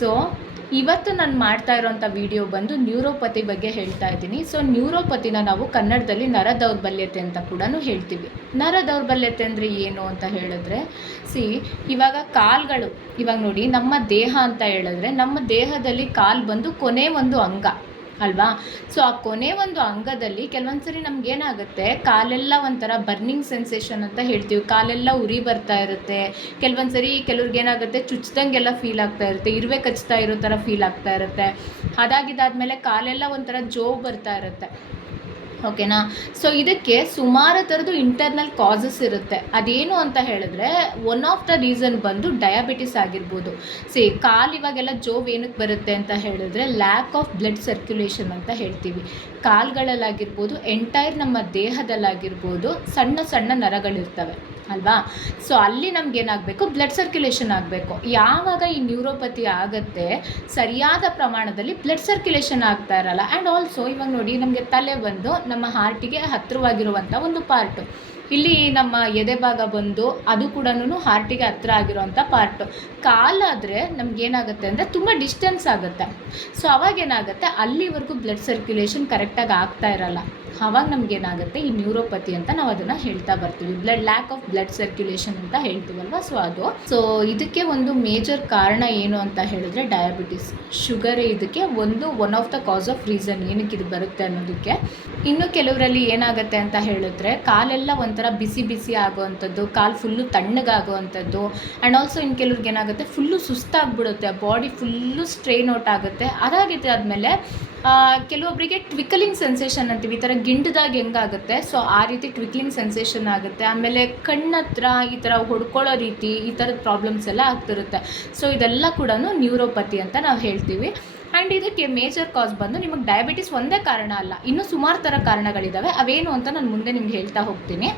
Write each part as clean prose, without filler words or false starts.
So ಇವತ್ತು ನಾನು ಮಾಡ್ತಾ ಇರೋಂಥ ವಿಡಿಯೋ ಬಂದು ನ್ಯೂರೋಪತಿ ಬಗ್ಗೆ ಹೇಳ್ತಾ ಇದ್ದೀನಿ. ಸೊ ನ್ಯೂರೋಪತಿನ ನಾವು ಕನ್ನಡದಲ್ಲಿ ನರ ದೌರ್ಬಲ್ಯತೆ ಅಂತ ಕೂಡ ಹೇಳ್ತೀವಿ. ನರ ದೌರ್ಬಲ್ಯತೆ ಅಂದರೆ ಏನು ಅಂತ ಹೇಳಿದ್ರೆ, ಇವಾಗ ಕಾಲ್ಗಳು, ಇವಾಗ ನೋಡಿ ನಮ್ಮ ದೇಹ ಅಂತ ಹೇಳಿದ್ರೆ ನಮ್ಮ ದೇಹದಲ್ಲಿ ಕಾಲು ಬಂದು ಕೊನೆ ಒಂದು ಅಂಗ ಅಲ್ವಾ. ಸೊ ಆ ಕೊನೆ ಒಂದು ಅಂಗದಲ್ಲಿ ಕೆಲವೊಂದು ಸರಿ ನಮ್ಗೇನಾಗುತ್ತೆ, ಕಾಲೆಲ್ಲ ಒಂಥರ ಬರ್ನಿಂಗ್ ಸೆನ್ಸೇಷನ್ ಅಂತ ಹೇಳ್ತೀವಿ, ಕಾಲೆಲ್ಲ ಉರಿ ಬರ್ತಾ ಇರುತ್ತೆ. ಕೆಲವೊಂದು ಸರಿ ಕೆಲವ್ರಿಗೆ ಏನಾಗುತ್ತೆ, ಚುಚ್ಚಿದಂಗೆಲ್ಲ ಫೀಲ್ ಆಗ್ತಾ ಇರುತ್ತೆ, ಇರುವೆ ಕಚ್ತಾ ಇರೋ ಥರ ಫೀಲ್ ಆಗ್ತಾ ಇರುತ್ತೆ. ಅದಾಗಿದ್ದಾದಮೇಲೆ ಕಾಲೆಲ್ಲ ಒಂಥರ ಜೋವು ಬರ್ತಾ ಇರುತ್ತೆ. ಓಕೆನಾ. ಸೊ ಇದಕ್ಕೆ ಸುಮಾರು ಥರದ್ದು ಇಂಟರ್ನಲ್ ಕಾಸಸ್ ಇರುತ್ತೆ. ಅದೇನು ಅಂತ ಹೇಳಿದ್ರೆ, ಒನ್ ಆಫ್ ದ ರೀಸನ್ ಬಂದು ಡಯಾಬಿಟಿಸ್ ಆಗಿರ್ಬೋದು. ಕಾಲು ಇವಾಗೆಲ್ಲ ಜೋವ್ ಏನಕ್ಕೆ ಬರುತ್ತೆ ಅಂತ ಹೇಳಿದ್ರೆ, ಲ್ಯಾಕ್ ಆಫ್ ಬ್ಲಡ್ ಸರ್ಕ್ಯುಲೇಷನ್ ಅಂತ ಹೇಳ್ತೀವಿ. ಕಾಲುಗಳಲ್ಲಾಗಿರ್ಬೋದು, ಎಂಟೈರ್ ನಮ್ಮ ದೇಹದಲ್ಲಾಗಿರ್ಬೋದು ಸಣ್ಣ ಸಣ್ಣ ನರಗಳಿರ್ತವೆ ಅಲ್ವಾ. ಸೊ ಅಲ್ಲಿ ನಮಗೇನಾಗಬೇಕು, ಬ್ಲಡ್ ಸರ್ಕ್ಯುಲೇಷನ್ ಆಗಬೇಕು. ಯಾವಾಗ ಈ ನ್ಯೂರೋಪತಿ ಆಗುತ್ತೆ, ಸರಿಯಾದ ಪ್ರಮಾಣದಲ್ಲಿ ಬ್ಲಡ್ ಸರ್ಕ್ಯುಲೇಷನ್ ಆಗ್ತಾ ಇರಲ್ಲ. ಆ್ಯಂಡ್ ಆಲ್ಸೋ ಇವಾಗ ನೋಡಿ, ನಮಗೆ ತಲೆ ಬಂದು ನಮ್ಮ ಹಾರ್ಟಿಗೆ ಹತ್ತಿರವಾಗಿರುವಂಥ ಒಂದು ಪಾರ್ಟು. ಇಲ್ಲಿ ನಮ್ಮ ಎದೆ ಭಾಗ ಬಂದು ಅದು ಕೂಡ ಹಾರ್ಟಿಗೆ ಹತ್ತಿರ ಆಗಿರೋವಂಥ ಪಾರ್ಟು. ಕಾಲಾದರೆ ನಮಗೇನಾಗುತ್ತೆ ಅಂದರೆ ತುಂಬ ಡಿಸ್ಟೆನ್ಸ್ ಆಗುತ್ತೆ. ಸೊ ಅವಾಗೇನಾಗುತ್ತೆ, ಅಲ್ಲಿವರೆಗೂ ಬ್ಲಡ್ ಸರ್ಕ್ಯುಲೇಷನ್ ಕರೆಕ್ಟಾಗಿ ಆಗ್ತಾ ಇರಲ್ಲ. ಆವಾಗ ನಮಗೇನಾಗುತ್ತೆ, ಈ ನ್ಯೂರೋಪತಿ ಅಂತ ನಾವು ಅದನ್ನು ಹೇಳ್ತಾ ಬರ್ತೀವಿ. ಲ್ಯಾಕ್ ಆಫ್ ಬ್ಲಡ್ ಸರ್ಕ್ಯುಲೇಷನ್ ಅಂತ ಹೇಳ್ತೀವಲ್ವ. ಸೊ ಇದಕ್ಕೆ ಒಂದು ಮೇಜರ್ ಕಾರಣ ಏನು ಅಂತ ಹೇಳಿದ್ರೆ ಡಯಾಬಿಟಿಸ್, ಶುಗರ್. ಇದಕ್ಕೆ one of the cos of reason ಏನಕ್ಕೆ ಇದು ಬರುತ್ತೆ ಅನ್ನೋದಕ್ಕೆ. ಇನ್ನು ಕೆಲವರಲ್ಲಿ ಏನಾಗುತ್ತೆ ಅಂತ ಹೇಳಿದ್ರೆ, ಕಾಲೆಲ್ಲ ಒಂಥರ ಬಿಸಿ ಬಿಸಿ ಆಗುವಂಥದ್ದು, ಕಾಲು ಫುಲ್ಲು ತಣ್ಣಗಾಗುವಂಥದ್ದು. ಆ್ಯಂಡ್ ಆಲ್ಸೋ ಇನ್ನು ಕೆಲವ್ರಿಗೆ ಏನಾಗುತ್ತೆ, ಫುಲ್ಲು ಸುಸ್ತಾಗ್ಬಿಡುತ್ತೆ, ಬಾಡಿ ಫುಲ್ಲು ಸ್ಟ್ರೈನ್ ಔಟ್ ಆಗುತ್ತೆ. ಅದಾಗಿದೆ ಆದಮೇಲೆ ಕೆಲವೊಬ್ಬರಿಗೆ ಟ್ವಿಕಲಿಂಗ್ ಸೆನ್ಸೇಷನ್ ಅಂತೀವಿ, ಈ ಥರ ಗಿಂಡದಾಗ ಹೆಂಗಾಗುತ್ತೆ, ಸೊ ಆ ರೀತಿ ಟ್ವಿಕ್ಲಿಂಗ್ ಸೆನ್ಸೇಷನ್ ಆಗುತ್ತೆ. ಆಮೇಲೆ ಕಣ್ಣತ್ರ ಈ ಥರ ಹೊಡ್ಕೊಳ್ಳೋ ರೀತಿ, ಈ ಥರದ ಪ್ರಾಬ್ಲಮ್ಸ್ ಎಲ್ಲ ಆಗ್ತಿರುತ್ತೆ. ಸೊ ಇದೆಲ್ಲ ಕೂಡ ನ್ಯೂರೋಪತಿ ಅಂತ ನಾವು ಹೇಳ್ತೀವಿ. ಆ್ಯಂಡ್ ಇದಕ್ಕೆ ಮೇಜರ್ ಕಾಸ್ ಬಂದು ನಿಮಗೆ ಡಯಾಬಿಟಿಸ್ ಒಂದೇ ಕಾರಣ ಅಲ್ಲ, ಇನ್ನೂ ಸುಮಾರು ಥರ ಕಾರಣಗಳಿದ್ದಾವೆ. ಅವೇನು ಅಂತ ನಾನು ಮುಂದೆ ನಿಮ್ಗೆ ಹೇಳ್ತಾ ಹೋಗ್ತೀನಿ.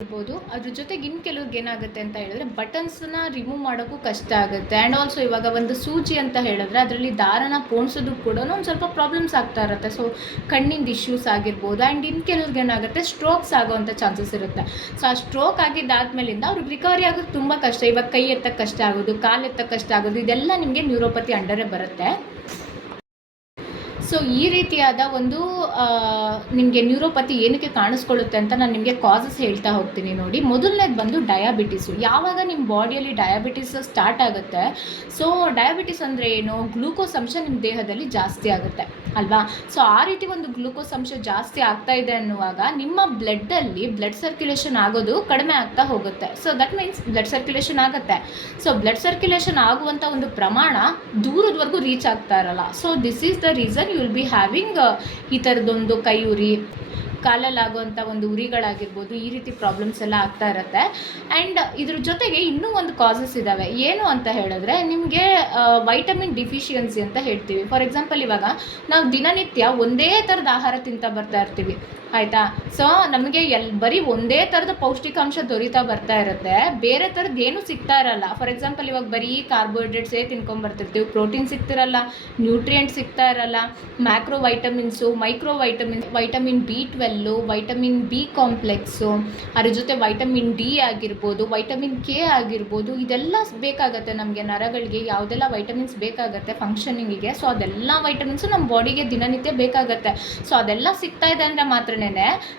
ಇರ್ಬೋದು. ಅದ್ರ ಜೊತೆಗೆ ಇನ್ನು ಕೆಲವ್ರಿಗೆ ಏನಾಗುತ್ತೆ ಅಂತ ಹೇಳಿದ್ರೆ, ಬಟನ್ಸ್ನ ರಿಮೂವ್ ಮಾಡೋಕ್ಕೂ ಕಷ್ಟ ಆಗುತ್ತೆ. ಆ್ಯಂಡ್ ಆಲ್ಸೋ ಇವಾಗ ಒಂದು ಸೂಜಿ ಅಂತ ಹೇಳಿದ್ರೆ ಅದರಲ್ಲಿ ದಾರನ ಪೋಣಿಸೋದು ಕೂಡ ಒಂದು ಸ್ವಲ್ಪ ಪ್ರಾಬ್ಲಮ್ಸ್ ಆಗ್ತಾ ಇರುತ್ತೆ. ಸೊ ಕಣ್ಣಿಂದ ಇಶ್ಯೂಸ್ ಆಗಿರ್ಬೋದು. ಆ್ಯಂಡ್ ಇನ್ನು ಕೆಲವ್ರಿಗೆ ಏನಾಗುತ್ತೆ, ಸ್ಟ್ರೋಕ್ಸ್ ಆಗೋವಂಥ ಚಾನ್ಸಸ್ ಇರುತ್ತೆ. ಸೊ ಆ ಸ್ಟ್ರೋಕ್ ಆಗಿದ್ದಾದ್ಮೇಲಿಂದ ಅವ್ರಿಗೆ ರಿಕವರಿ ಆಗೋದು ತುಂಬ ಕಷ್ಟ. ಇವಾಗ ಕೈ ಎತ್ತಕ್ಕೆ ಕಷ್ಟ ಆಗೋದು, ಕಾಲು ಎತ್ತಕ್ಕೆ ಕಷ್ಟ ಆಗೋದು, ಇದೆಲ್ಲ ನಿಮಗೆ ನ್ಯೂರೋಪತಿ ಅಂಡರೇ ಬರುತ್ತೆ. ಸೊ ಈ ರೀತಿಯಾದ ಒಂದು ನಿಮಗೆ ನ್ಯೂರೋಪತಿ ಏನಕ್ಕೆ ಕಾಣಿಸ್ಕೊಳ್ಳುತ್ತೆ ಅಂತ ನಾನು ನಿಮಗೆ ಕಾಸಸ್ ಹೇಳ್ತಾ ಹೋಗ್ತೀನಿ ನೋಡಿ. ಮೊದಲನೇದು ಬಂದು ಡಯಾಬಿಟಿಸು. ಯಾವಾಗ ನಿಮ್ಮ ಬಾಡಿಯಲ್ಲಿ ಡಯಾಬಿಟಿಸ್ ಸ್ಟಾರ್ಟ್ ಆಗುತ್ತೆ, ಸೊ ಡಯಾಬಿಟಿಸ್ ಅಂದರೆ ಏನು, ಗ್ಲೂಕೋಸ್ ಅಂಶ ನಿಮ್ಮ ದೇಹದಲ್ಲಿ ಜಾಸ್ತಿ ಆಗುತ್ತೆ ಅಲ್ವಾ. ಸೊ ಆ ರೀತಿ ಒಂದು ಗ್ಲೂಕೋಸ್ ಅಂಶ ಜಾಸ್ತಿ ಆಗ್ತಾ ಇದೆ ಅನ್ನುವಾಗ ನಿಮ್ಮ ಬ್ಲಡ್ಡಲ್ಲಿ ಬ್ಲಡ್ ಸರ್ಕ್ಯುಲೇಷನ್ ಆಗೋದು ಕಡಿಮೆ ಆಗ್ತಾ ಹೋಗುತ್ತೆ. So that means blood circulation ಆಗುತ್ತೆ. ಸೊ ಬ್ಲಡ್ ಸರ್ಕ್ಯುಲೇಷನ್ ಆಗುವಂಥ ಒಂದು ಪ್ರಮಾಣ ದೂರದವರೆಗೂ ರೀಚ್ ಆಗ್ತಾ ಇರಲ್ಲ. So this is the reason you will be having ಈ ಥರದೊಂದು ಕೈ ಉರಿ, ಕಾಲಲ್ಲಾಗುವಂಥ ಒಂದು ಉರಿಗಳಾಗಿರ್ಬೋದು, ಈ ರೀತಿ ಪ್ರಾಬ್ಲಮ್ಸ್ ಎಲ್ಲ ಆಗ್ತಾ ಇರುತ್ತೆ. ಆ್ಯಂಡ್ ಇದ್ರ ಜೊತೆಗೆ ಇನ್ನೂ ಒಂದು ಕಾಸಸ್ ಇದ್ದಾವೆ. ಏನು ಅಂತ ಹೇಳಿದ್ರೆ, ನಿಮಗೆ ವೈಟಮಿನ್ ಡಿಫಿಷಿಯನ್ಸಿ ಅಂತ ಹೇಳ್ತೀವಿ. ಫಾರ್ ಎಕ್ಸಾಂಪಲ್, ಇವಾಗ ನಾವು ದಿನನಿತ್ಯ ಒಂದೇ ಥರದ ಆಹಾರ ತಿಂತಾ ಬರ್ತಾ ಇರ್ತೀವಿ ಆಯಿತಾ. ಸೊ ನಮಗೆ ಬರೀ ಒಂದೇ ಥರದ ಪೌಷ್ಟಿಕಾಂಶ ದೊರೀತಾ ಬರ್ತಾ ಇರುತ್ತೆ, ಬೇರೆ ಥರದ್ದು ಏನೂ ಸಿಗ್ತಾ ಇರಲ್ಲ. ಫಾರ್ ಎಕ್ಸಾಂಪಲ್, ಇವಾಗ ಬರೀ ಕಾರ್ಬೋಹೈಡ್ರೇಟ್ಸೇ ತಿನ್ಕೊಂಬರ್ತಿರ್ತೀವಿ, ಪ್ರೋಟೀನ್ ಸಿಗ್ತಿರಲ್ಲ, ನ್ಯೂಟ್ರಿಯೆಂಟ್ ಸಿಗ್ತಾ ಇರಲ್ಲ, macro vitamins, micro vitamin B12, vitamin B complex, ಅದ್ರ ಜೊತೆ ವೈಟಮಿನ್ D ಆಗಿರ್ಬೋದು, ವೈಟಮಿನ್ K ಆಗಿರ್ಬೋದು, ಇದೆಲ್ಲ ಬೇಕಾಗುತ್ತೆ ನಮಗೆ. ನರಗಳಿಗೆ ಯಾವುದೆಲ್ಲ ವೈಟಮಿನ್ಸ್ ಬೇಕಾಗುತ್ತೆ ಫಂಕ್ಷನಿಂಗಿಗೆ, ಸೊ ಅದೆಲ್ಲ ವೈಟಮಿನ್ಸು ನಮ್ಮ ಬಾಡಿಗೆ ದಿನನಿತ್ಯ ಬೇಕಾಗುತ್ತೆ. ಸೊ ಅದೆಲ್ಲ ಸಿಗ್ತಾ ಇದೆ ಅಂದರೆ ಮಾತ್ರ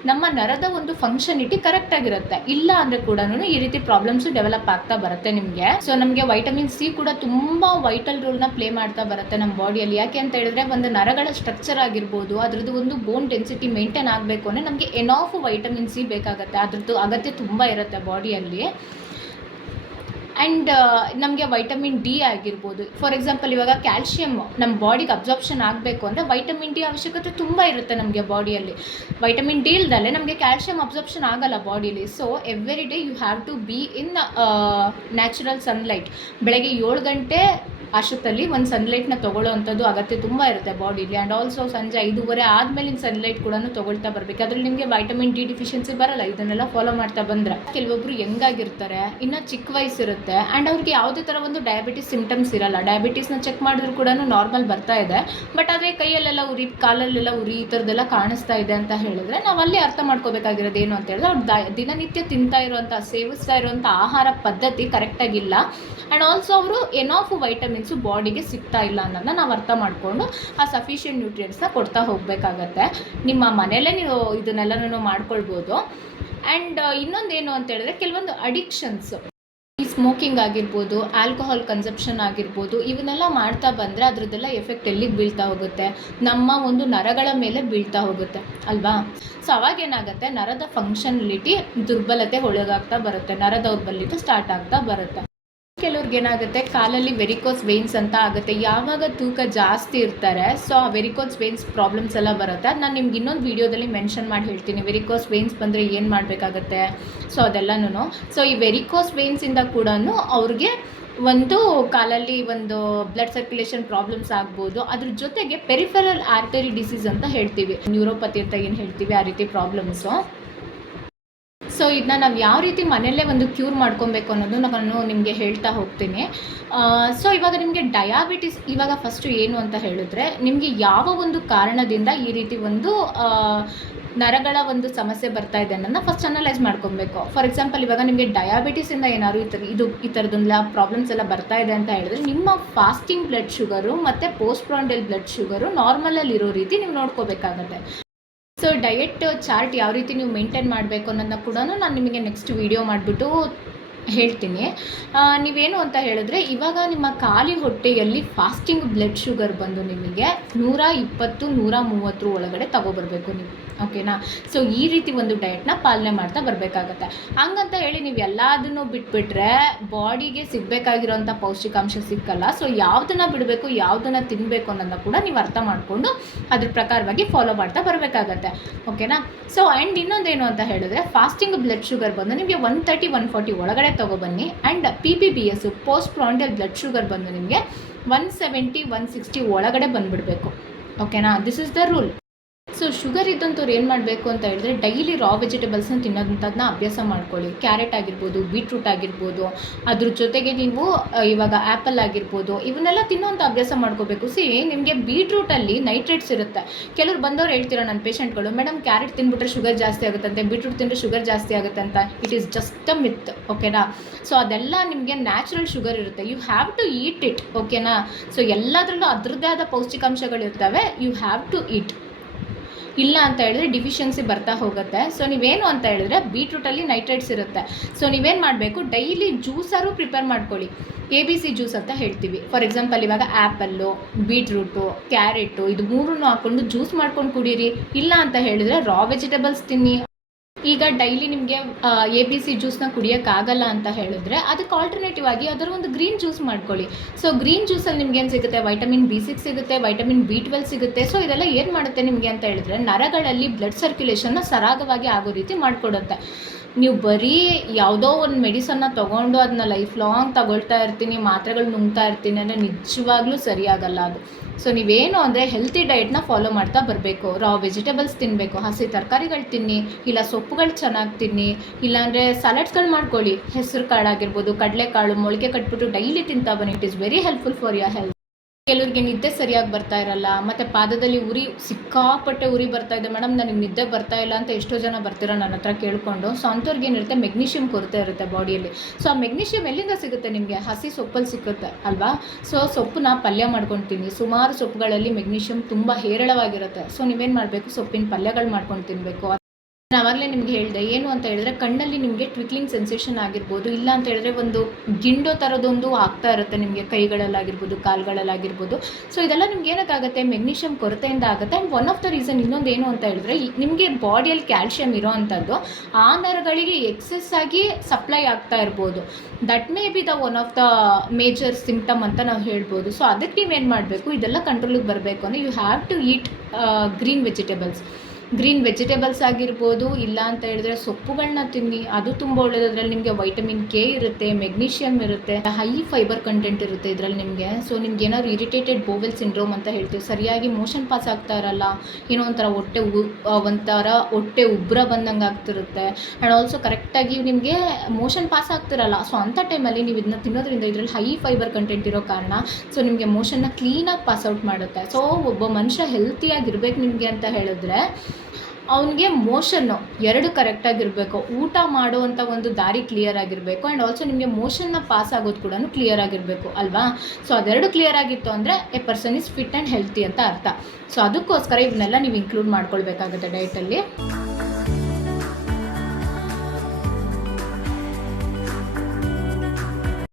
ನಮ್ಮ ನರದ ಒಂದು ಫಂಕ್ಷನಿಟಿ ಕರೆಕ್ಟ್ ಆಗಿರುತ್ತೆ. ಇಲ್ಲ ಅಂದ್ರೆ ಕೂಡ ಈ ರೀತಿ ಪ್ರಾಬ್ಲಮ್ಸ್ ಡೆವಲಪ್ ಆಗ್ತಾ ಬರುತ್ತೆ ನಿಮಗೆ. ಸೊ ನಮಗೆ ವೈಟಮಿನ್ C ಕೂಡ ತುಂಬಾ ವೈಟಲ್ ರೋಲ್ ನ ಪ್ಲೇ ಮಾಡ್ತಾ ಬರುತ್ತೆ ನಮ್ಮ ಬಾಡಿಯಲ್ಲಿ. ಯಾಕೆ ಅಂತ ಹೇಳಿದ್ರೆ, ಒಂದು ನರಗಳ ಸ್ಟ್ರಕ್ಚರ್ ಆಗಿರ್ಬೋದು, ಅದ್ರದ್ದು ಒಂದು ಬೋನ್ ಡೆನ್ಸಿಟಿ ಮೇಂಟೈನ್ ಆಗಬೇಕು ಅಂದರೆ ನಮಗೆ ಎನಾಫ್ ವೈಟಮಿನ್ C ಬೇಕಾಗುತ್ತೆ. ಅದ್ರದ್ದು ಅಗತ್ಯ ತುಂಬ ಇರುತ್ತೆ ಬಾಡಿಯಲ್ಲಿ. ಆ್ಯಂಡ್ ನಮಗೆ ವೈಟಮಿನ್ D ಆಗಿರ್ಬೋದು. ಫಾರ್ ಎಕ್ಸಾಂಪಲ್, ಇವಾಗ ಕ್ಯಾಲ್ಶಿಯಮ್ ನಮ್ಮ ಬಾಡಿಗೆ ಅಬ್ಸಾರ್ಪ್ಷನ್ ಆಗಬೇಕು ಅಂದರೆ ವೈಟಮಿನ್ D ಅವಶ್ಯಕತೆ ತುಂಬ ಇರುತ್ತೆ ನಮಗೆ ಬಾಡಿಯಲ್ಲಿ. ವೈಟಮಿನ್ D ಇಲ್ದಲೆ ನಮಗೆ ಕ್ಯಾಲ್ಶಿಯಮ್ ಅಬ್ಸಾರ್ಪ್ಷನ್ ಆಗಲ್ಲ ಬಾಡಿಲಿ. So every day you have to be in natural sunlight. ಬೆಳಗ್ಗೆ 7 ಗಂಟೆ ಅಷ್ಟೊತ್ತಲ್ಲಿ ಒಂದು ಸನ್ಲೈಟ್ನ ತೊಗೊಳ್ಳೋ ಅಂಥದ್ದು ಅಗತ್ಯ ತುಂಬ ಇರುತ್ತೆ ಬಾಡಿಲಿ. ಆ್ಯಂಡ್ ಆಲ್ಸೋ ಸಂಜೆ 5:30 ಆದಮೇಲಿನ ಸನ್ಲೈಟ್ ಕೂಡ ತೊಗೊಳ್ತಾ ಬರಬೇಕು. ಅದರಲ್ಲಿ ನಿಮಗೆ ವೈಟಮಿನ್ D ಡಿಫಿಷಿಯನ್ಸಿ ಬರಲ್ಲ. ಇದನ್ನೆಲ್ಲ ಫಾಲೋ ಮಾಡ್ತಾ ಬಂದರೆ ಕೆಲವೊಬ್ಬರು ಹೆಂಗಾಗಿರ್ತಾರೆ, ಇನ್ನು ಚಿಕ್ಕ ವಯಸ್ಸಿರುತ್ತೆ, ಆಗುತ್ತೆ. ಆ್ಯಂಡ್ ಅವ್ರಿಗೆ ಯಾವುದೇ ಥರ ಒಂದು ಡಯಾಬಿಟಿಸ್ ಸಿಮ್ಟಮ್ಸ್ ಇರಲ್ಲ. ಡಯಾಬಿಟಿಸ್ನ ಚೆಕ್ ಮಾಡಿದ್ರು ಕೂಡ ನಾರ್ಮಲ್ ಬರ್ತಾ ಇದೆ, ಬಟ್ ಆದರೆ ಕೈಯಲ್ಲೆಲ್ಲ ಉರಿ, ಕಾಲಲ್ಲೆಲ್ಲ ಉರಿ, ಈ ಥರದ್ದೆಲ್ಲ ಕಾಣಿಸ್ತಾ ಇದೆ ಅಂತ ಹೇಳಿದ್ರೆ ನಾವು ಅಲ್ಲಿ ಅರ್ಥ ಮಾಡ್ಕೋಬೇಕಾಗಿರೋದು ಏನು ಅಂತ ಹೇಳಿದ್ರೆ ಅವ್ರು ದಿನನಿತ್ಯ ತಿಂತಾ ಇರುವಂಥ, ಸೇವಿಸ್ತಾ ಇರುವಂಥ ಆಹಾರ ಪದ್ಧತಿ ಕರೆಕ್ಟಾಗಿಲ್ಲ. ಆ್ಯಂಡ್ ಆಲ್ಸೋ ಅವರು ಎನಾಫ್ ವೈಟಮಿನ್ಸು ಬಾಡಿಗೆ ಸಿಗ್ತಾ ಇಲ್ಲ ಅನ್ನೋದನ್ನ ನಾವು ಅರ್ಥ ಮಾಡಿಕೊಂಡು ಆ ಸಫಿಷಿಯೆಂಟ್ ನ್ಯೂಟ್ರಿಯೆಂಟ್ಸ್ನ ಕೊಡ್ತಾ ಹೋಗಬೇಕಾಗತ್ತೆ. ನಿಮ್ಮ ಮನೆಯಲ್ಲೇ ನೀವು ಇದನ್ನೆಲ್ಲನೂ ಮಾಡ್ಕೊಳ್ಬೋದು. ಆ್ಯಂಡ್ ಇನ್ನೊಂದೇನು ಅಂತ ಹೇಳಿದ್ರೆ ಕೆಲವೊಂದು ಅಡಿಕ್ಷನ್ಸ್, ಈ ಸ್ಮೋಕಿಂಗ್ ಆಗಿರ್ಬೋದು, ಆಲ್ಕೋಹಾಲ್ ಕನ್ಸಪ್ಷನ್ ಆಗಿರ್ಬೋದು, ಇವನ್ನೆಲ್ಲ ಮಾಡ್ತಾ ಬಂದರೆ ಅದರದ್ದೆಲ್ಲ ಎಫೆಕ್ಟ್ ಎಲ್ಲಿಗೆ ಬೀಳ್ತಾ ಹೋಗುತ್ತೆ, ನಮ್ಮ ಒಂದು ನರಗಳ ಮೇಲೆ ಬೀಳ್ತಾ ಹೋಗುತ್ತೆ ಅಲ್ವಾ. ಸೊ ಅವಾಗೇನಾಗುತ್ತೆ, ನರದ ಫಂಕ್ಷನಲಿಟಿ ದುರ್ಬಲತೆ ಒಳಗಾಗ್ತಾ ಬರುತ್ತೆ, ನರ ದೌರ್ಬಲ್ಯತೆ ಸ್ಟಾರ್ಟ್ ಆಗ್ತಾ ಬರುತ್ತೆ. ಕೆಲವ್ರಿಗೆ ಏನಾಗುತ್ತೆ, ಕಾಲಲ್ಲಿ ವೆರಿಕೋಸ್ ವೇನ್ಸ್ ಅಂತ ಆಗುತ್ತೆ. ಯಾವಾಗ ತೂಕ ಜಾಸ್ತಿ ಇರ್ತಾರೆ, ಸೊ ಆ ವೆರಿಕೋಸ್ ವೇನ್ಸ್ ಪ್ರಾಬ್ಲಮ್ಸ್ ಎಲ್ಲ ಬರುತ್ತೆ. ನಾನು ನಿಮ್ಗೆ ಇನ್ನೊಂದು ವೀಡಿಯೋದಲ್ಲಿ ಮೆನ್ಷನ್ ಮಾಡಿ ಹೇಳ್ತೀನಿ, ವೆರಿಕೋಸ್ ವೇನ್ಸ್ ಬಂದರೆ ಏನು ಮಾಡಬೇಕಾಗತ್ತೆ, ಸೊ ಅದೆಲ್ಲನೂ. ಸೊ ಈ ವೆರಿಕೋಸ್ ವೇನ್ಸಿಂದ ಕೂಡ ಅವ್ರಿಗೆ ಒಂದು ಕಾಲಲ್ಲಿ ಒಂದು ಬ್ಲಡ್ ಸರ್ಕ್ಯುಲೇಷನ್ ಪ್ರಾಬ್ಲಮ್ಸ್ ಆಗ್ಬೋದು. ಅದ್ರ ಜೊತೆಗೆ ಪೆರಿಫೆರಲ್ ಆರ್ಟರಿ ಡಿಸೀಸ್ ಅಂತ ಹೇಳ್ತೀವಿ, ನ್ಯೂರೋಪತಿ ಅಂತ ಏನು ಹೇಳ್ತೀವಿ, ಆ ರೀತಿ ಪ್ರಾಬ್ಲಮ್ಸು. ಸೊ ಇದನ್ನ ನಾವು ಯಾವ ರೀತಿ ಮನೆಯಲ್ಲೇ ಒಂದು ಕ್ಯೂರ್ ಮಾಡ್ಕೊಬೇಕು ಅನ್ನೋದು ನಾನು ನಿಮಗೆ ಹೇಳ್ತಾ ಹೋಗ್ತೀನಿ. ಸೊ ಇವಾಗ ನಿಮಗೆ ಡಯಾಬಿಟಿಸ್ ಇವಾಗ ಫಸ್ಟು ಏನು ಅಂತ ಹೇಳಿದ್ರೆ, ನಿಮಗೆ ಯಾವ ಒಂದು ಕಾರಣದಿಂದ ಈ ರೀತಿ ಒಂದು ನರಗಳ ಒಂದು ಸಮಸ್ಯೆ ಬರ್ತಾ ಇದೆ ಅನ್ನೋದನ್ನ ಫಸ್ಟ್ ಅನಲೈಸ್ ಮಾಡ್ಕೊಬೇಕು. ಫಾರ್ ಎಕ್ಸಾಂಪಲ್, ಇವಾಗ ನಿಮಗೆ ಡಯಾಬಿಟಿಸಿಂದ ಏನಾದ್ರು ಈ ಥರದ್ದೆಲ್ಲ ಪ್ರಾಬ್ಲಮ್ಸ್ ಎಲ್ಲ ಬರ್ತಾ ಇದೆ ಅಂತ ಹೇಳಿದ್ರೆ, ನಿಮ್ಮ ಫಾಸ್ಟಿಂಗ್ ಬ್ಲಡ್ ಶುಗರು ಮತ್ತು ಪೋಸ್ಟ್ ಪ್ರಾಂಡಿಯಲ್ ಬ್ಲಡ್ ಶುಗರು ನಾರ್ಮಲಲ್ಲಿ ಇರೋ ರೀತಿ ನೀವು ನೋಡ್ಕೋಬೇಕಾಗತ್ತೆ. ಸೊ ಡಯೆಟ್ ಚಾರ್ಟ್ ಯಾವ ರೀತಿ ನೀವು ಮೇಂಟೈನ್ ಮಾಡಬೇಕು ಅನ್ನೋದನ್ನ ಕೂಡ ನಾನು ನಿಮಗೆ ನೆಕ್ಸ್ಟ್ ವೀಡಿಯೋ ಮಾಡಿಬಿಟ್ಟು ಹೇಳ್ತೀನಿ. ನೀವೇನು ಅಂತ ಹೇಳಿದ್ರೆ, ಇವಾಗ ನಿಮ್ಮ ಖಾಲಿ ಹೊಟ್ಟೆಯಲ್ಲಿ ಫಾಸ್ಟಿಂಗ್ ಬ್ಲಡ್ ಶುಗರ್ ಬಂದು ನಿಮಗೆ 120-130 ಒಳಗಡೆ ತಗೊಬರ್ಬೇಕು ನೀವು, ಓಕೆನಾ. ಸೊ ಈ ರೀತಿ ಒಂದು ಡಯೆಟ್ನ ಪಾಲನೆ ಮಾಡ್ತಾ ಬರಬೇಕಾಗತ್ತೆ. ಹಂಗಂತ ಹೇಳಿ ನೀವು ಎಲ್ಲದನ್ನು ಬಿಟ್ಬಿಟ್ರೆ ಬಾಡಿಗೆ ಸಿಗಬೇಕಾಗಿರೋಂಥ ಪೌಷ್ಟಿಕಾಂಶ ಸಿಕ್ಕಲ್ಲ. ಸೊ ಯಾವುದನ್ನು ಬಿಡಬೇಕು, ಯಾವುದನ್ನು ತಿನ್ನಬೇಕು ಅನ್ನೋದನ್ನ ಕೂಡ ನೀವು ಅರ್ಥ ಮಾಡಿಕೊಂಡು ಅದ್ರ ಪ್ರಕಾರವಾಗಿ ಫಾಲೋ ಮಾಡ್ತಾ ಬರಬೇಕಾಗತ್ತೆ, ಓಕೆನಾ. ಸೊ ಆ್ಯಂಡ್ ಇನ್ನೊಂದೇನು ಅಂತ ಹೇಳಿದ್ರೆ, ಫಾಸ್ಟಿಂಗ್ ಬ್ಲಡ್ ಶುಗರ್ ಬಂದು ನಿಮಗೆ 130-140 ಒಳಗಡೆ ತೊಗೊಬನ್ನಿ. And PPBS post prandial blood sugar ಬಂದು ನಿಮಗೆ 170-160 ಒಳಗಡೆ ಬಂದುಬಿಡಬೇಕು, ಓಕೆನಾ. This is the rule. So sugar ಇದ್ದಂಥವ್ರು ಏನು ಮಾಡಬೇಕು ಅಂತ ಹೇಳಿದ್ರೆ, ಡೈಲಿ ರಾ ವೆಜಿಟೇಬಲ್ಸ್ನ ತಿನ್ನೋದಂಥದ್ದನ್ನ ಅಭ್ಯಾಸ ಮಾಡ್ಕೊಳ್ಳಿ. ಕ್ಯಾರೆಟ್ ಆಗಿರ್ಬೋದು, ಬೀಟ್ರೂಟ್ ಆಗಿರ್ಬೋದು, ಅದ್ರ ಜೊತೆಗೆ ನೀವು ಇವಾಗ ಆ್ಯಪಲ್ ಆಗಿರ್ಬೋದು, ಇವನ್ನೆಲ್ಲ ತಿನ್ನೋಂಥ ಅಭ್ಯಾಸ ಮಾಡ್ಕೋಬೇಕು. ನಿಮಗೆ ಬೀಟ್ರೂಟಲ್ಲಿ ನೈಟ್ರೇಟ್ಸ್ ಇರುತ್ತೆ. ಕೆಲವ್ರು ಬಂದವ್ರು ಹೇಳ್ತೀರಾ ನನ್ನ ಪೇಷಂಟ್ಗಳು, ಮೇಡಮ್ ಕ್ಯಾರೆಟ್ ತಿಂದ್ಬಿಟ್ರೆ ಶುಗರ್ ಜಾಸ್ತಿ ಆಗುತ್ತಂತೆ, ಬೀಟ್ರೂಟ್ ತಿಂದರೆ ಶುಗರ್ ಜಾಸ್ತಿ ಆಗುತ್ತೆ ಅಂತ. It is just a myth, ಓಕೆನಾ. ಸೊ ಅದೆಲ್ಲ ನಿಮಗೆ ನ್ಯಾಚುರಲ್ ಶುಗರ್ ಇರುತ್ತೆ, you have to eat it, ಓಕೆನಾ. ಸೊ ಎಲ್ಲದರಲ್ಲೂ ಅದರದ್ದೇ ಆದ ಪೌಷ್ಟಿಕಾಂಶಗಳಿರ್ತವೆ, ಯು ಹ್ಯಾವ್ ಟು ಈಟ್. ಇಲ್ಲ ಅಂತ ಹೇಳಿದ್ರೆ ಡಿಫಿಷಿಯನ್ಸಿ ಬರ್ತಾ ಹೋಗುತ್ತೆ. ಸೊ ನೀವೇನು ಅಂತ ಹೇಳಿದ್ರೆ, ಬೀಟ್ರೂಟಲ್ಲಿ ನೈಟ್ರೇಟ್ಸ್ ಇರುತ್ತೆ. ಸೊ ನೀವೇನು ಮಾಡಬೇಕು, ಡೈಲಿ ಜ್ಯೂಸಾರು ಪ್ರಿಪೇರ್ ಮಾಡ್ಕೊಳ್ಳಿ. ABC ಜ್ಯೂಸ್ ಅಂತ ಹೇಳ್ತೀವಿ. ಫಾರ್ ಎಕ್ಸಾಂಪಲ್, ಇವಾಗ ಆ್ಯಪಲ್ಲು, ಬೀಟ್ರೂಟು, ಕ್ಯಾರೆಟು, ಇದು ಮೂರನ್ನು ಹಾಕ್ಕೊಂಡು ಜ್ಯೂಸ್ ಮಾಡ್ಕೊಂಡು ಕುಡೀರಿ. ಇಲ್ಲ ಅಂತ ಹೇಳಿದ್ರೆ ರಾ ವೆಜಿಟೇಬಲ್ಸ್ ತಿನ್ನಿ. ಈಗ ಡೈಲಿ ನಿಮಗೆ ABC ಜ್ಯೂಸ್ನ ಕುಡಿಯೋಕ್ಕಾಗಲ್ಲ ಅಂತ ಹೇಳಿದ್ರೆ, ಅದಕ್ಕೆ ಆಲ್ಟರ್ನೇಟಿವ್ ಆಗಿ ಅದರ ಒಂದು ಗ್ರೀನ್ ಜ್ಯೂಸ್ ಮಾಡ್ಕೊಳ್ಳಿ. ಸೊ ಗ್ರೀನ್ ಜ್ಯೂಸಲ್ಲಿ ನಿಮ್ಗೆ ಏನು ಸಿಗುತ್ತೆ, ವೈಟಮಿನ್ B6 ಸಿಗುತ್ತೆ, ವೈಟಮಿನ್ B12 ಸಿಗುತ್ತೆ. ಸೊ ಇದೆಲ್ಲ ಏನು ಮಾಡುತ್ತೆ ನಿಮಗೆ ಅಂತ ಹೇಳಿದ್ರೆ, ನರಗಳಲ್ಲಿ ಬ್ಲಡ್ ಸರ್ಕ್ಯುಲೇಷನ್ನ ಸರಾಗವಾಗಿ ಆಗೋ ರೀತಿ ಮಾಡಿಕೊಡುತ್ತೆ. ನೀವು ಬರೀ ಯಾವುದೋ ಒಂದು ಮೆಡಿಸನ್ನ ತೊಗೊಂಡು ಅದನ್ನ ಲೈಫ್ ಲಾಂಗ್ ತಗೊಳ್ತಾ ಇರ್ತೀನಿ, ಮಾತ್ರೆಗಳು ನುಂಗ್ತಾ ಇರ್ತೀನಿ ಅಂದರೆ ನಿಜವಾಗ್ಲೂ ಸರಿಯಾಗಲ್ಲ ಅದು. ಸೊ ನೀವೇನು ಅಂದರೆ ಹೆಲ್ತಿ ಡಯೆಟ್ನ ಫಾಲೋ ಮಾಡ್ತಾ ಬರಬೇಕು. ರಾ ವೆಜಿಟೇಬಲ್ಸ್ ತಿನ್ನಬೇಕು, ಹಸಿ ತರಕಾರಿಗಳು ತಿನ್ನಿ, ಇಲ್ಲ ಸೊಪ್ಪುಗಳು ಚೆನ್ನಾಗಿ ತಿನ್ನಿ, ಇಲ್ಲಾಂದರೆ ಸಲಾಡ್ಸ್ಗಳು ಮಾಡ್ಕೊಳ್ಳಿ. ಹೆಸರು ಕಾಳಾಗಿರ್ಬೋದು, ಕಡಲೆಕಾಳು ಮೊಳಕೆ ಕಟ್ಬಿಟ್ಟು ಡೈಲಿ ತಿಂತಾ ಬನ್ನಿ. It is very helpful for your health. ಕೆಲವ್ರಿಗೆ ನಿದ್ದೆ ಸರಿಯಾಗಿ ಬರ್ತಾ ಇರಲ್ಲ, ಮತ್ತು ಪಾದದಲ್ಲಿ ಉರಿ, ಸಿಕ್ಕಾಪಟ್ಟೆ ಉರಿ ಬರ್ತಾ ಇದೆ ಮೇಡಮ್, ನನಗೆ ನಿದ್ದೆ ಬರ್ತಾ ಇಲ್ಲ ಅಂತ ಎಷ್ಟೋ ಜನ ಬರ್ತೀರ ನನ್ನ ಹತ್ರ ಕೇಳಿಕೊಂಡು. ಸೊ ಅಂಥವ್ರಿಗೆ ಏನಿರುತ್ತೆ, ಮೆಗ್ನೀಷಿಯಮ್ ಕೊರತೆ ಇರುತ್ತೆ ಬಾಡಿಯಲ್ಲಿ. ಸೊ ಆ ಮೆಗ್ನೀಷಿಯಮ್ ಎಲ್ಲಿಂದ ಸಿಗುತ್ತೆ ನಿಮಗೆ, ಹಸಿ ಸೊಪ್ಪಲ್ಲಿ ಸಿಗುತ್ತೆ ಅಲ್ವಾ. ಸೊ ಸೊಪ್ಪನ್ನ ಪಲ್ಯ ಮಾಡ್ಕೊಳ್ತೀನಿ. ಸುಮಾರು ಸೊಪ್ಪುಗಳಲ್ಲಿ ಮೆಗ್ನೀಷಿಯಮ್ ತುಂಬ ಹೇರಳವಾಗಿರುತ್ತೆ. ಸೊ ನೀವೇನು ಮಾಡಬೇಕು, ಸೊಪ್ಪಿನ ಪಲ್ಯಗಳು ಮಾಡ್ಕೊಂಡು ತಿನ್ನಬೇಕು. ಆವಾಗಲೇ ನಿಮ್ಗೆ ಹೇಳಿದೆ, ಏನು ಅಂತ ಹೇಳಿದ್ರೆ ಕಣ್ಣಲ್ಲಿ ನಿಮಗೆ ಟ್ವಿಕ್ಲಿಂಗ್ ಸೆನ್ಸೇಷನ್ ಆಗಿರ್ಬೋದು, ಇಲ್ಲ ಅಂತ ಹೇಳಿದ್ರೆ ಒಂದು ಗಿಂಡೋ ಥರದೊಂದು ಆಗ್ತಾ ಇರುತ್ತೆ ನಿಮಗೆ ಕೈಗಳಲ್ಲಾಗಿರ್ಬೋದು, ಕಾಲುಗಳಲ್ಲಾಗಿರ್ಬೋದು. ಸೊ ಇದೆಲ್ಲ ನಿಮ್ಗೆ ಏನಕ್ಕಾಗುತ್ತೆ, ಮೆಗ್ನೀಷಿಯಮ್ ಕೊರತೆಯಿಂದ ಆಗುತ್ತೆ. And one of the reason ಇನ್ನೊಂದು ಏನು ಅಂತ ಹೇಳಿದ್ರೆ, ನಿಮಗೆ ಬಾಡಿಯಲ್ಲಿ ಕ್ಯಾಲ್ಶಿಯಮ್ ಇರೋ ಅಂಥದ್ದು ಆ ನರಗಳಿಗೆ ಎಕ್ಸೆಸ್ ಆಗಿ ಸಪ್ಲೈ ಆಗ್ತಾ ಇರ್ಬೋದು. That may be the one of the major symptom ಅಂತ ನಾವು ಹೇಳ್ಬೋದು. ಸೊ ಅದಕ್ಕೆ ನೀವೇನು ಮಾಡಬೇಕು, ಇದೆಲ್ಲ ಕಂಟ್ರೋಲಿಗೆ ಬರಬೇಕು ಅಂದರೆ you have to eat green vegetables. Green vegetables ಆಗಿರ್ಬೋದು, ಇಲ್ಲ ಅಂತ ಹೇಳಿದ್ರೆ ಸೊಪ್ಪುಗಳನ್ನ ತಿನ್ನಿ, ಅದು ತುಂಬ ಒಳ್ಳೆಯದು. ಅದರಲ್ಲಿ ನಿಮಗೆ ವೈಟಮಿನ್ ಕೆ ಇರುತ್ತೆ, ಮೆಗ್ನೀಷಿಯಮ್ ಇರುತ್ತೆ, ಹೈ ಫೈಬರ್ ಕಂಟೆಂಟ್ ಇರುತ್ತೆ ಇದರಲ್ಲಿ ನಿಮಗೆ. ಸೊ ನಿಮ್ಗೆ ಏನಾದ್ರು ಇರಿಟೇಟೆಡ್ ಬೋವೆಲ್ ಸಿಂಡ್ರೋಮ್ ಅಂತ ಹೇಳ್ತೀವಿ, ಸರಿಯಾಗಿ ಮೋಷನ್ ಪಾಸ್ ಆಗ್ತಾ ಇರಲ್ಲ, ಏನೋ ಒಂಥರ ಹೊಟ್ಟೆ ಉಬ್ಬರ ಬಂದಂಗೆ ಆಗ್ತಿರುತ್ತೆ, ಆ್ಯಂಡ್ ಆಲ್ಸೋ ಕರೆಕ್ಟಾಗಿ ನಿಮಗೆ ಮೋಷನ್ ಪಾಸ್ ಆಗ್ತಿರಲ್ಲ. ಸೊ ಅಂಥ ಟೈಮಲ್ಲಿ ನೀವು ಇದನ್ನ ತಿನ್ನೋದ್ರಿಂದ ಇದರಲ್ಲಿ ಹೈ ಫೈಬರ್ ಕಂಟೆಂಟ್ ಇರೋ ಕಾರಣ ಸೊ ನಿಮಗೆ ಮೋಷನ್ನ ಕ್ಲೀನಾಗಿ ಪಾಸ್ಔಟ್ ಮಾಡುತ್ತೆ. ಸೊ ಒಬ್ಬ ಮನುಷ್ಯ ಹೆಲ್ತಿಯಾಗಿರ್ಬೇಕು ನಿಮಗೆ ಅಂತ ಹೇಳಿದ್ರೆ ಅವನಿಗೆ ಮೋಷನ್ನು ಎರಡು ಕರೆಕ್ಟಾಗಿರಬೇಕು, ಊಟ ಮಾಡುವಂಥ ಒಂದು ದಾರಿ ಕ್ಲಿಯರ್ ಆಗಿರಬೇಕು, ಆ್ಯಂಡ್ ಆಲ್ಸೋ ನಿಮಗೆ ಮೋಷನ್ನ ಪಾಸ್ ಆಗೋದು ಕೂಡ ಕ್ಲಿಯರ್ ಆಗಿರಬೇಕು ಅಲ್ವಾ. ಸೊ ಅದೆರಡು ಕ್ಲಿಯರ್ ಆಗಿತ್ತು ಅಂದರೆ A person is fit and healthy ಅಂತ ಅರ್ಥ. ಸೊ ಅದಕ್ಕೋಸ್ಕರ ಇವನ್ನೆಲ್ಲ ನೀವು ಇನ್ಕ್ಲೂಡ್ ಮಾಡ್ಕೊಳ್ಬೇಕಾಗುತ್ತೆ ಡಯಟಲ್ಲಿ.